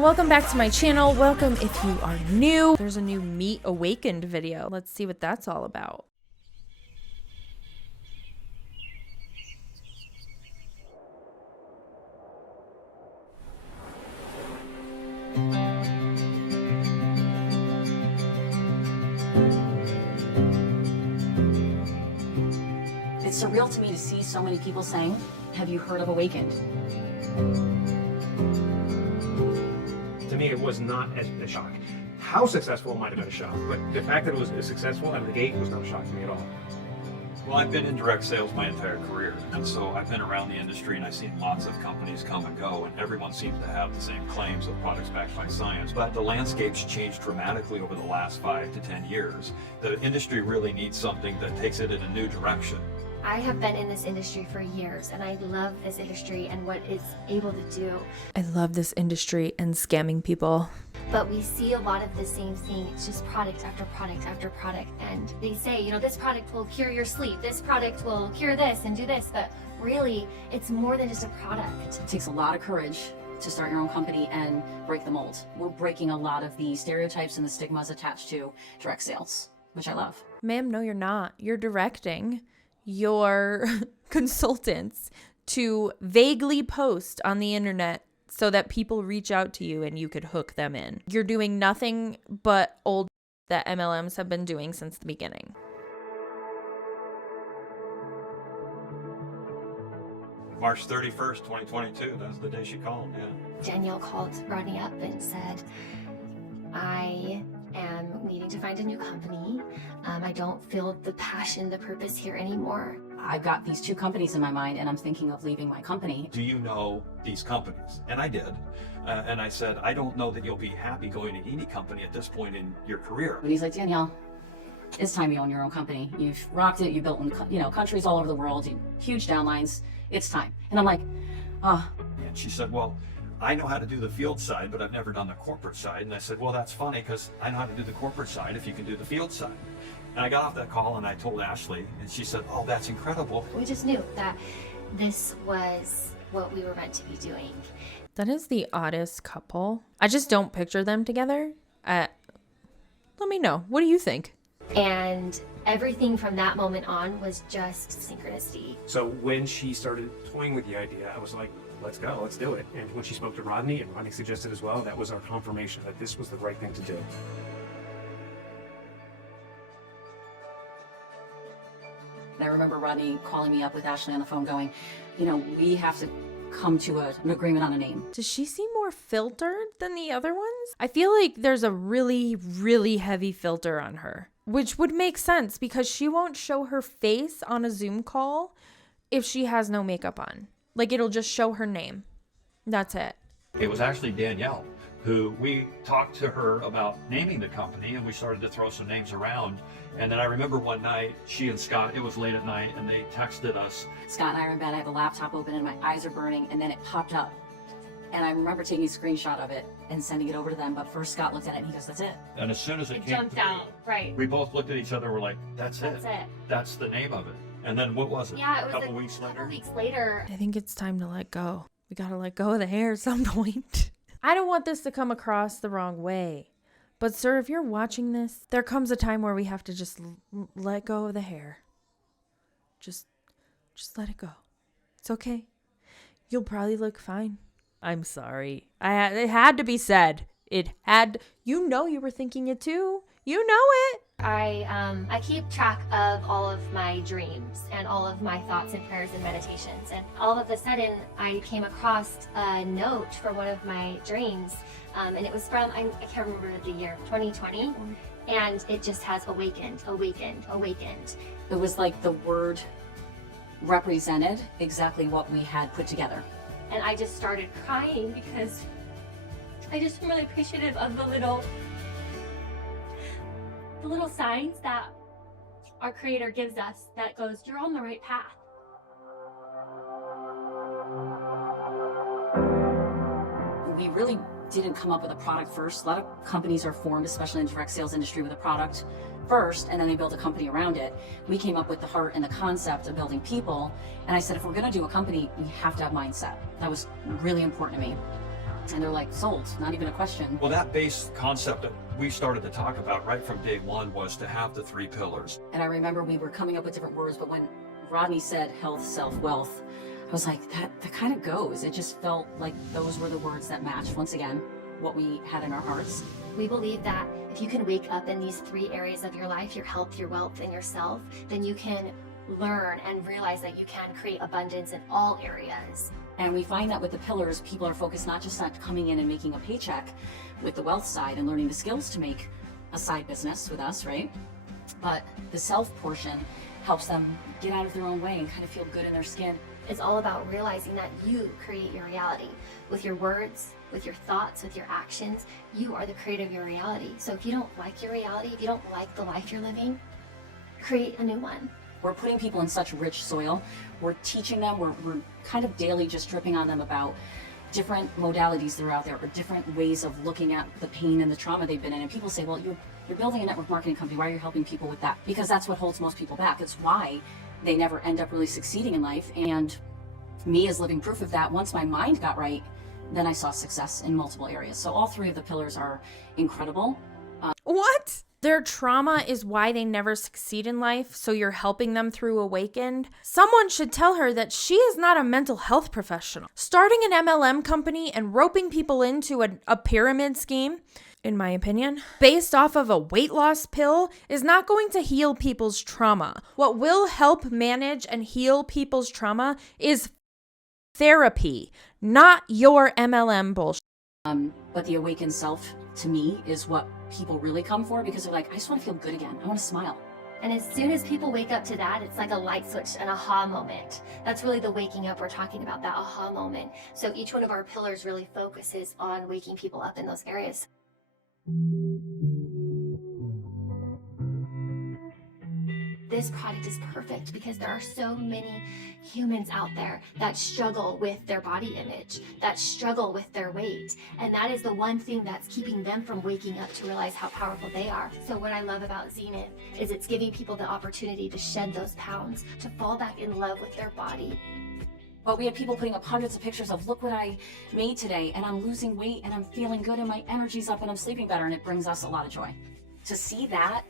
everyone, welcome back to my channel. Welcome if you are new. There's a new Meet Awakened video. Let's see what that's all about. It's surreal to me to see so many people saying, have you heard of Awakend? To me, it was not a shock. How successful might have been a shock, but the fact that it was successful out of the gate was not a shock to me at all. Well, I've been in direct sales my entire career, and so I've been around the industry and I've seen lots of companies come and go, and everyone seems to have the same claims of products backed by science. But the landscape's changed dramatically over the last 5 to 10 years. The industry really needs something that takes it in a new direction. I have been in this industry for years, and I love this industry and what it's able to do. I love this industry and scamming people. But we see a lot of the same thing. It's just product after product after product. And they say, you know, this product will cure your sleep. This product will cure this and do this. But really, it's more than just a product. It takes a lot of courage to start your own company and break the mold. We're breaking a lot of the stereotypes and the stigmas attached to direct sales, which I love. Ma'am, no, you're not. You're directing your consultants to vaguely post on the internet so that people reach out to you and you could hook them in. You're doing nothing but old that MLMs have been doing since the beginning. March 31st, 2022, that's the day she called, yeah. Danielle called Rodney up and said, I am needing to find a new company. I don't feel the passion, the purpose here anymore. I've got these 2 companies in my mind and I'm thinking of leaving my company. Do you know these companies? And I did. And I said, I don't know that you'll be happy going to any company at this point in your career. But he's like, Danielle, it's time you own your own company. You've rocked it. You built in, countries all over the world, huge downlines. It's time. And I'm like, oh. And she said, well, I know how to do the field side, but I've never done the corporate side. And I said, well, that's funny because I know how to do the corporate side if you can do the field side. And I got off that call and I told Ashley, and she said, oh, that's incredible. We just knew that this was what we were meant to be doing. That is the oddest couple. I just don't picture them together. Let me know. What do you think? And everything from that moment on was just synchronicity. So when she started toying with the idea, I was like, let's go, let's do it. And when she spoke to Rodney, and Rodney suggested as well, that was our confirmation that this was the right thing to do. And I remember Rodney calling me up with Ashley on the phone going, we have to come to an agreement on a name. Does she seem more filtered than the other ones? I feel like there's a really, really heavy filter on her, which would make sense because she won't show her face on a Zoom call if she has no makeup on. Like, it'll just show her name. That's it. It was actually Danielle who we talked to her about naming the company, and we started to throw some names around. And then I remember one night, she and Scott, it was late at night, and they texted us. Scott and I are in bed, I have a laptop open and my eyes are burning, and then it popped up. And I remember taking a screenshot of it and sending it over to them, but first Scott looked at it and he goes, that's it. And as soon as it came jumped through, out, right. we both looked at each other, we're like, that's it. That's it. That's the name of it. And then what was it? Yeah, it was a couple weeks later. I think it's time to let go. We gotta let go of the hair at some point. I don't want this to come across the wrong way. But sir, if you're watching this, there comes a time where we have to just let go of the hair. Just let it go. It's okay. You'll probably look fine. I'm sorry. It had to be said. You were thinking it too. You know it. I keep track of all of my dreams and all of my thoughts and prayers and meditations. And all of a sudden, I came across a note for one of my dreams. And it was from, I can't remember the year, 2020. And it just has awakened, awakened, awakened. It was like the word represented exactly what we had put together. And I just started crying because I just am really appreciative of the little signs that our creator gives us that goes, you're on the right path. We really didn't come up with a product first. A lot of companies are formed, especially in the direct sales industry, with a product first, and then they build a company around it. We came up with the heart and the concept of building people. And I said, if we're gonna do a company, we have to have mindset. That was really important to me. And they're like, sold, not even a question. Well, that base concept that we started to talk about right from day one was to have the 3 pillars. And I remember we were coming up with different words, but when Rodney said health, self, wealth, I was like, that kind of goes. It just felt like those were the words that matched, once again, what we had in our hearts. We believe that if you can wake up in these 3 areas of your life, your health, your wealth, and yourself, then you can learn and realize that you can create abundance in all areas. And we find that with the pillars, people are focused not just on coming in and making a paycheck with the wealth side and learning the skills to make a side business with us, right? But the self portion helps them get out of their own way and kind of feel good in their skin. It's all about realizing that you create your reality with your words, with your thoughts, with your actions. You are the creator of your reality. So if you don't like your reality, if you don't like the life you're living, create a new one. We're putting people in such rich soil. We're teaching them, we're kind of daily just dripping on them about different modalities that are out there or different ways of looking at the pain and the trauma they've been in. And people say, well, you're building a network marketing company. Why are you helping people with that? Because that's what holds most people back. It's why they never end up really succeeding in life. And me as living proof of that, once my mind got right, then I saw success in multiple areas. So all 3 of the pillars are incredible. What? Their trauma is why they never succeed in life, so you're helping them through Awakened? Someone should tell her that she is not a mental health professional. Starting an MLM company and roping people into a pyramid scheme, in my opinion, based off of a weight loss pill is not going to heal people's trauma. What will help manage and heal people's trauma is therapy, not your MLM bullshit. But the awakened self, to me, is what people really come for because they're like, I just want to feel good again. I want to smile. And as soon as people wake up to that, it's like a light switch, an aha moment. That's really the waking up we're talking about, that aha moment. So each one of our pillars really focuses on waking people up in those areas. This product is perfect because there are so many humans out there that struggle with their body image, that struggle with their weight. And that is the one thing that's keeping them from waking up to realize how powerful they are. So what I love about Zenith is it's giving people the opportunity to shed those pounds, to fall back in love with their body. But we had people putting up hundreds of pictures of, look what I made today, and I'm losing weight, and I'm feeling good, and my energy's up, and I'm sleeping better, and it brings us a lot of joy. To see that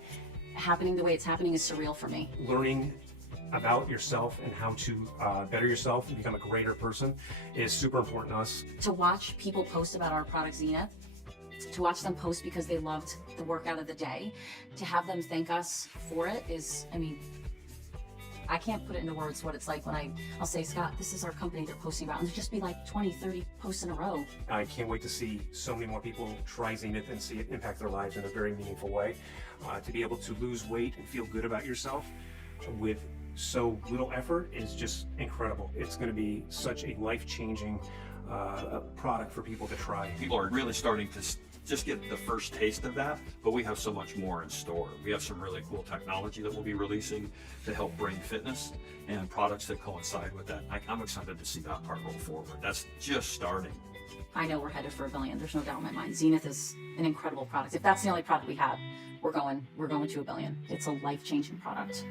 happening the way it's happening is surreal for me. Learning about yourself and how to better yourself and become a greater person is super important to us. To watch people post about our product Zenith, to watch them post because they loved the workout of the day, to have them thank us for it is, I mean, I can't put it into words what it's like when I'll say, Scott, this is our company they're posting about, and there'll just be like 20, 30 posts in a row. I can't wait to see so many more people try Zenith and see it impact their lives in a very meaningful way. To be able to lose weight and feel good about yourself with so little effort is just incredible. It's going to be such a life-changing product for people to try. People are really starting to just get the first taste of that, but we have so much more in store. We have some really cool technology that we'll be releasing to help bring fitness and products that coincide with that. I'm excited to see that part roll forward. That's just starting. I know we're headed for $1 billion. There's no doubt in my mind. Zenith is an incredible product. If that's the only product we have, we're going to $1 billion. It's a life-changing product.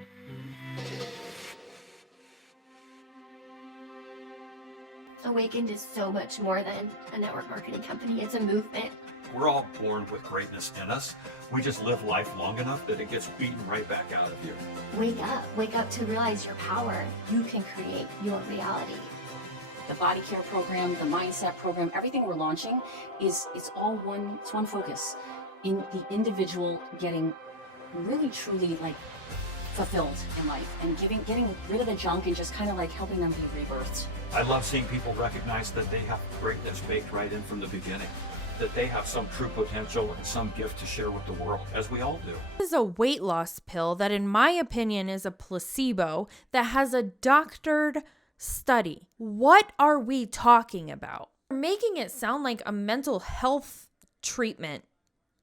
Awakened is so much more than a network marketing company. It's a movement. We're all born with greatness in us. We just live life long enough that it gets beaten right back out of you. Wake up to realize your power. You can create your reality. The body care program, the mindset program, everything we're launching it's all one focus. In the individual getting really truly like fulfilled in life and getting rid of the junk and just kind of like helping them be rebirthed. I love seeing people recognize that they have greatness baked right in from the beginning, that they have some true potential and some gift to share with the world, as we all do. This is a weight loss pill that, in my opinion, is a placebo that has a doctored study. What are we talking about? We're making it sound like a mental health treatment.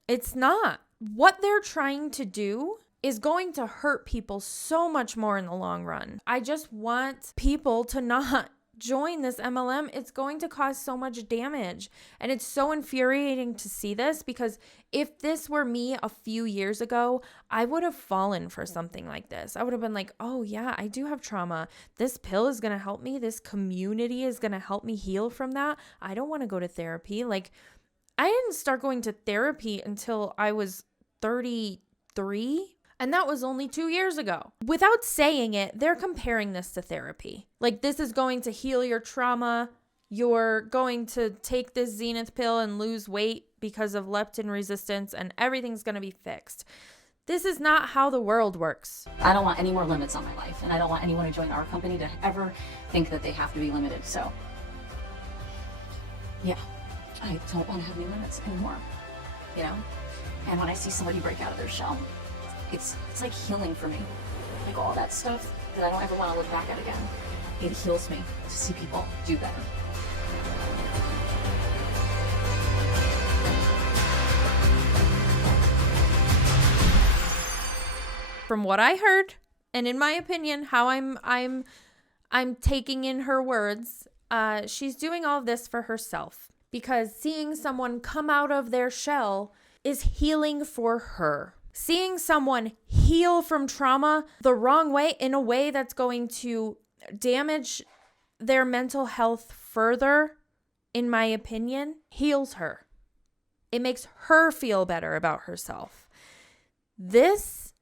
It's not. What they're trying to do is going to hurt people so much more in the long run. I just want people to not join this MLM, it's going to cause so much damage. And it's so infuriating to see this, because if this were me a few years ago, I would have fallen for something like this. I would have been like, oh yeah, I do have trauma. This pill is going to help me. This community is going to help me heal from that. I don't want to go to therapy. Like, I didn't start going to therapy until I was 33. And that was only 2 years ago. Without saying it, they're comparing this to therapy. Like, this is going to heal your trauma. You're going to take this Zenith pill and lose weight because of leptin resistance, and everything's going to be fixed. This is not how the world works. I don't want any more limits on my life, and I don't want anyone to join our company to ever think that they have to be limited. So, yeah, I don't want to have any limits anymore, you know? And when I see somebody break out of their shell, it's like healing for me. Like, all that stuff that I don't ever want to look back at again. It heals me to see people do better. From what I heard, and in my opinion, how I'm taking in her words, she's doing all this for herself, because seeing someone come out of their shell is healing for her. Seeing someone heal from trauma the wrong way, in a way that's going to damage their mental health further, in my opinion, heals her. It makes her feel better about herself. This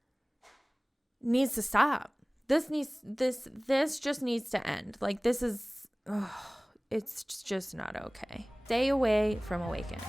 needs to stop. This just needs to end. Like, this is, it's just not okay. Stay away from Awakend.